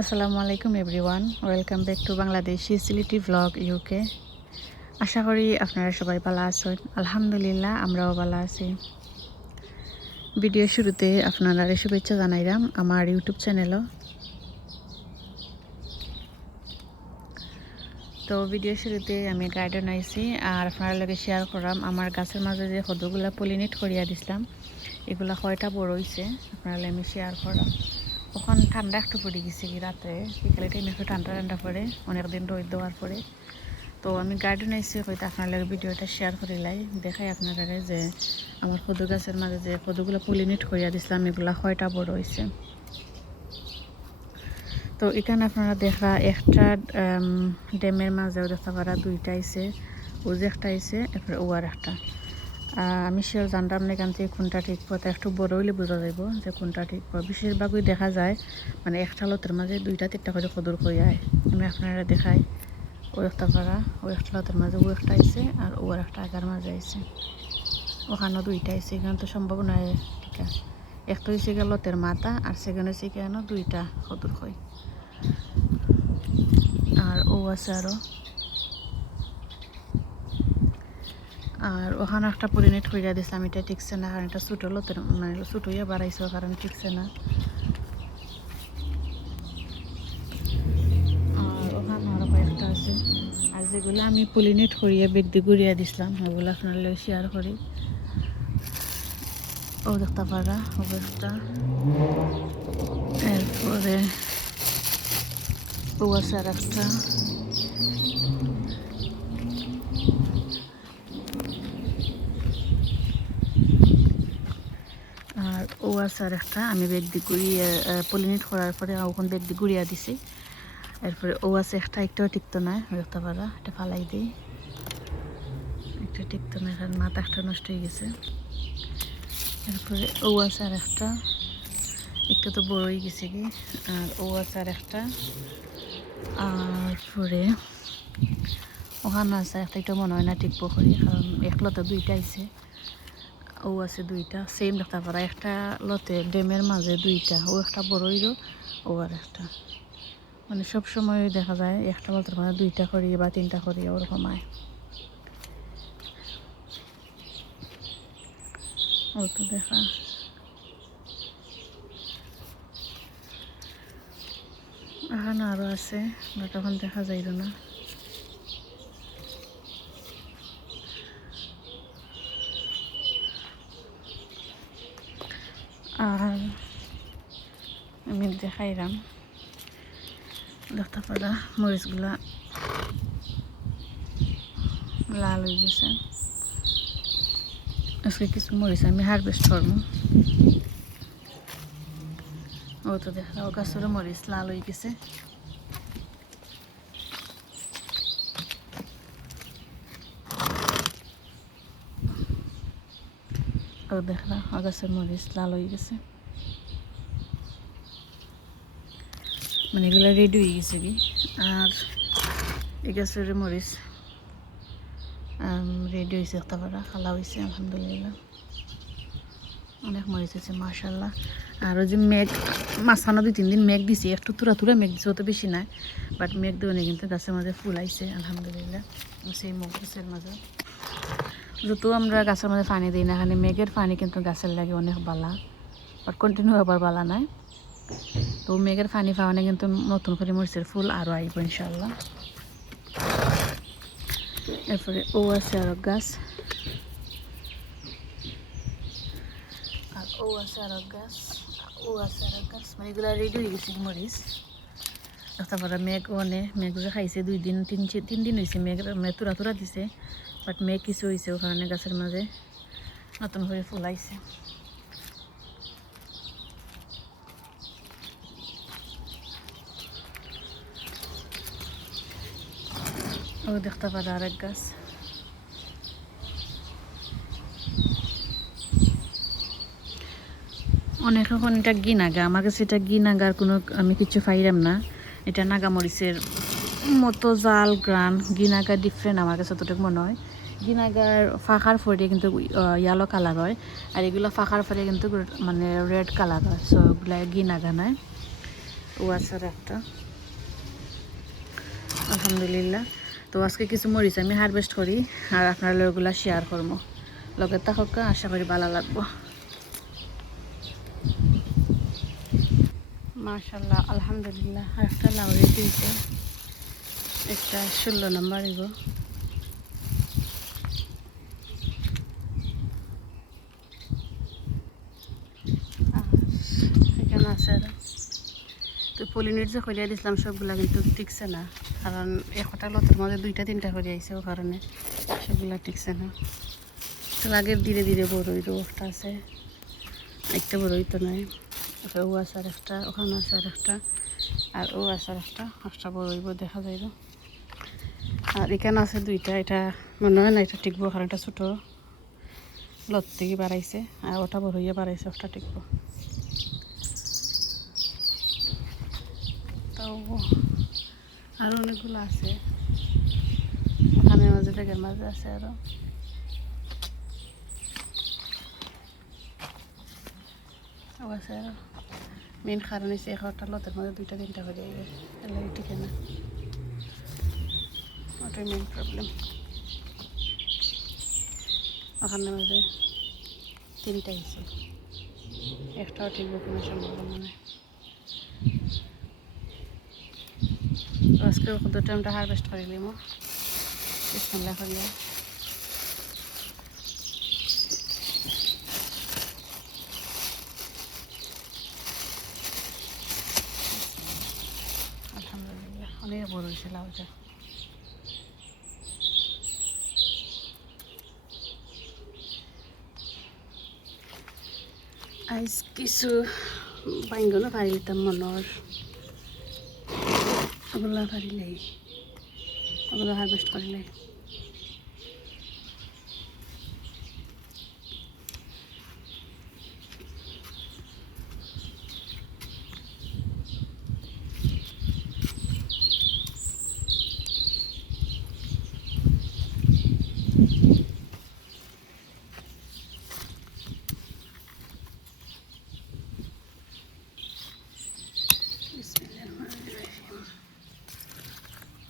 আসসালামু আলাইকুম everyone, welcome back to Bangladeshi Sylheti vlog UK. আশা করি আপনারা সবাই ভালো আছেন। আলহামদুলিল্লাহ আমরাও ভালো আছি। ভিডিও শুরুতে আপনারা শুভেচ্ছা জানাইলাম আমার ইউটিউব চ্যানেলও। তো ভিডিও শুরুতে আমি গার্ডেন আইছি আর আপনার লগে শেয়ার করলাম আমার গাছের মাঝে যে কতগুলা পলিনেট করিয়া দিছিলাম, এগুলা কয়টা বড় হয়েছে আপনারা আমি শেয়ার করলাম। তখন ঠান্ডা একটু পড়ে গেছে কি রাতে, বিকালে টাইমে একটু ঠান্ডা ঠান্ডা পড়ে, অনেকদিন রোদ দেওয়ার পরে। তো আমি গার্ডেন আইসি হয়তো আপনার ভিডিওটা শেয়ার করিলাই, দেখাই আপনারা যে আমার কদু গাছের মাঝে যে কদুগুলো পলিনেট করিয়া দিছিলাম এগুলা কয়টা বড় হয়েছে। তো এখানে আপনারা দেখা একটা ড্যামের মাঝেও দেখতে পারা দুইটা আইছে, ও যে একটা আইছে এরপরে ও আর একটা। আমি শিওর জানতাম না এখান থেকে কোনটা ঠিক পথে, একটু বড় হইলে বোঝা যাব যে কোনটা ঠিক পথ। বেশিরভাগই দেখা যায় মানে একটা লতের মাঝে দুইটা তিনটা করে কদুর হয়ে যায়। আমি আপনারা দেখাই ও একটা পারা, ও একটা লতের মাঝে ও একটা আইছে আর ও আর একটা আগার মাঝে আইছে, ওখানেও দুইটা আইছে। এখানে তো সম্ভব নয়, ঠিক আছে। একটা হয়েছে গিয়ে লতের মাথা আর সেখানে হয়েছে কেন দুইটা কদুর হয়। আর ও আছে আর ওখানে একটা পরিণত হইয়া দিছিলাম, এটা ঠিকছে না কারণ এটা ছোটো লতের মানে ছোটো হইয়া বাড়াইছে কারণ ঠিকছে না। আর ওখানে আরও কয়েকটা আছে, আর যেগুলো আমি পলিনেট করিয়া বৃদ্ধি করিয়া দিছিলাম ওগুলো আপনার লগে শেয়ার করি। ও দেখতে পারা অবস্থা, এরপরে ও আছে আর একটা, আর ও আছে আর একটা। আমি ব্যাগদি ঘুরিয়ে পলিনেট করার পরে ওখান ব্যাগদি ঘুরিয়া দিছি। এরপরে ও আছে একটা, একটাও টিকতো না, দেখতে পারা এটা ফালাই দিই, একটা টিকতো না কারণ মাথা একটা নষ্ট হয়ে গেছে। এরপরে ও আছে আর একটা, একটা তো বড় হয়ে গেছে কি। আর ও আছে আর একটা, আর পরে ওখানে আছে একটা, এটা মনে হয় না টিকবো করি কারণ এক লতে দুইটা আইছে। ও আছে দুইটা সেম দেখতে পারা, একটা লতে ড্যামের মাঝে দুইটা, ও একটা বড় হইল ও আর একটা। মানে সব সময় দেখা যায় একটা লতের মাঝে দুইটা করি বা তিনটা করি ওরকম আয়। ও তো দেখা এখানে আরও আছে, বাট এখন দেখা যাইল না। আর আমি দেখাইলাম দেখতে পারা মরিচগুলা লাল হয়ে গেছে। আজকে কিছু মরিচ আমি হারভেস্ট করবো। ও তো দেখা ও গাছেরও মরিচ লাল হয়ে গেছে। ও দেখা ও গাছের মরিচ লাল হয়ে গেছে, মানে এগুলো রেডি হয়ে গেছে কি। আর এই গাছের মরিচ রেডি হয়েছে, একটা পারা খালা হয়েছে আলহামদুলিল্লাহ, অনেক মরিচ হয়েছে মাশাল্লাহ। আর ওই যে মেঘ মাঝখানে 2-3 দিন মেঘ দিছে, একটু তুরা তুরা মেঘ দিছে, অত বেশি নাই, বাট মেঘ দেওয়া কিন্তু গাছের মাঝে ফুল আইছে আলহামদুলিল্লাহ। সেই মুখ গাছের মাঝে যত আমরা গাছের মাঝে পানি দিই না, এখানে মেঘের পানি কিন্তু গাছের লাগে অনেক বালা, বাট কন্টিনিউ আবার বালা নাই। তো মেঘের পানি পাওয়ানে কিন্তু নতুন করে মরিচের ফুল আরও আইব ইনশাল্লাহ। এরপরে ও আছে আরও গাছ, আর ও আছে আরও গাছ, ও আছে আরও গাছ, মানে এগুলো রেডি হয়ে গেছে মরিচ। তারপরে মেঘ মেঘ যে খাইছে 2 দিন 3 দিন হয়েছে, মেঘ মানে তুরা তুরা দিছে, বাট মেঘ কিছু হয়েছে ওখানে গাছের মাঝে নতুন করে ফুল আইছে। ও দেখতে পারা আরেক গাছ। অনেক এখন এটা গিনাগা, আমার কাছে এটা গিনাগার কোনো আমি কিছু পাইলাম না। এটা নাগামরিচের মতো জাল গ্রান, গিনাগা ডিফারেন্ট আমার কাছে অতটুকু মনে হয়। গিনাগার ফাঁকার ফলে কিন্তু ইয়েলো কালার হয়, আর এগুলো ফাঁকার ফলে কিন্তু মানে রেড কালার হয়, সো এগুলো গিনাগা নয়। ওয়াসার একটা আলহামদুলিল্লাহ। তো আজকে কিছু মরিচ আমি হারভেস্ট করি আর আপনার ওগুলা শেয়ার করবো লগের থাকা, আশা করি ভালো লাগবো। মাশাল্লাহ আলহামদুলিল্লাহ। আর একটা লাউরি দিয়েছে, একটা 16 নম্বর দিব। এখানে আছে আর তো পলিনেট যে করিয়া দিছিলাম সবগুলা কিন্তু টিকছে না, কারণ একটা লতের মধ্যে 2-3টা করে আইছে, ও কারণে সেগুলা টিকছে না। তো আগের ধীরে ধীরে বড় হইতো, একটা আছে একটা বড় হইতো নাই। ও আছে আর একটা, ওখানে আছে আর একটা, আর ও আছে আর একটা বড় হইব দেখা যাইব। আর এখানে আছে 2টা, এটা মনে হয় না এটা টিকবো, কারণ এটা ছোটো লত থেকে বাড়াইছে, আর ওটা বড় হইয়া বাড়াইছে, ওটা টিকবো। তো আরও অনেকগুলো আছে ওখানের মাঝে, ব্যাগের মাঝে আছে আরও। আছে আরও মেন কারণ হচ্ছে একটা লতের মধ্যে 2-3টা করে আইবে, এলাকা টিকে না, ওটাই মেন প্রবলেম। ওখানের মাঝে 3টা হয়েছে, একটাও ঠিকবো কোনো সম্ভাবনা নেই। আজকে দুটো আমরা হারভেস্ট করে নিব বিসমিল্লাহ করিয়া। আলহামদুলিল্লাহ অনেক বড় হয়েছে লাউটা। আজ কিছু বাইঙ্গনও পারি দিতাম মনের, ওগুলো পারিলেই, ওগুলো হারভেস্ট করিলে।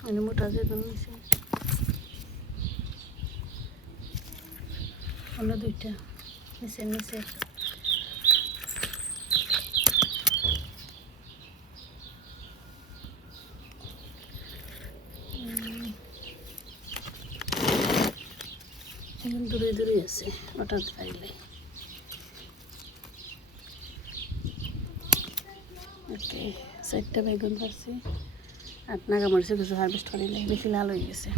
মানে মোটা যেগুলো নিয়েছে অন্য 2টা নিচে নিচে। এখন দূরে দূরে আছে, ওটা পাইলে। ওকে 4টা বেগুন পারছি, 8 নাগামরিচে কিছু হারভেস্ট করিলে, বেশি লাল হয়ে গেছে।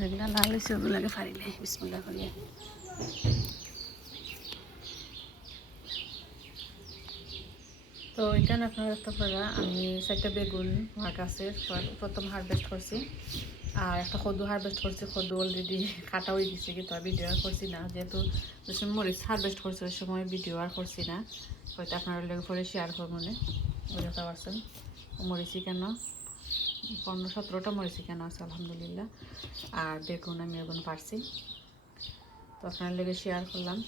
যেগুলো লাল হয়েছে ওগুলোকে ফারিলে বিসমিল্লাহ করিয়া। তো এখানে আপনারা একটা করা আমি 4টা বেগুন আমার কাছে প্রথম হারভেস্ট করছি, আর একটা কদু হারভেস্ট করছি। কদু অলরেডি কাটা হয়ে গেছে, কিন্তু আর ভিডিও আর করছি না, যেহেতু যে সময় মরিচ হারভেস্ট করছি ওই সময় ভিডিও আর করছি না, হয়তো আপনারা লোক পরে শেয়ার করবো না। বুঝতে পারছেন মরিচি কেন 15-17টা মরিচি কেন আছে আলহামদুলিল্লাহ। আর বেগুন আমি এখন পারছি, তো আপনার লেগে শেয়ার করলাম।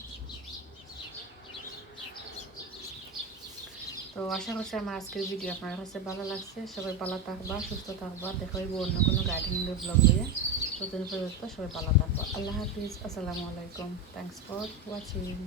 তো আশা করছি আমার আজকের ভিডিও আপনার কাছে ভালো লাগছে। সবাই ভালো থাকবা, সুস্থ থাকবা, দেখা হইব অন্য কোনো গার্ডেনিংয়ের ব্লগ নিয়ে। ততদিন পর্যন্ত সবাই ভালো থাকবা। আল্লাহ হাফিজ, আসসালামু আলাইকুম, থ্যাংকস ফর ওয়াচিং।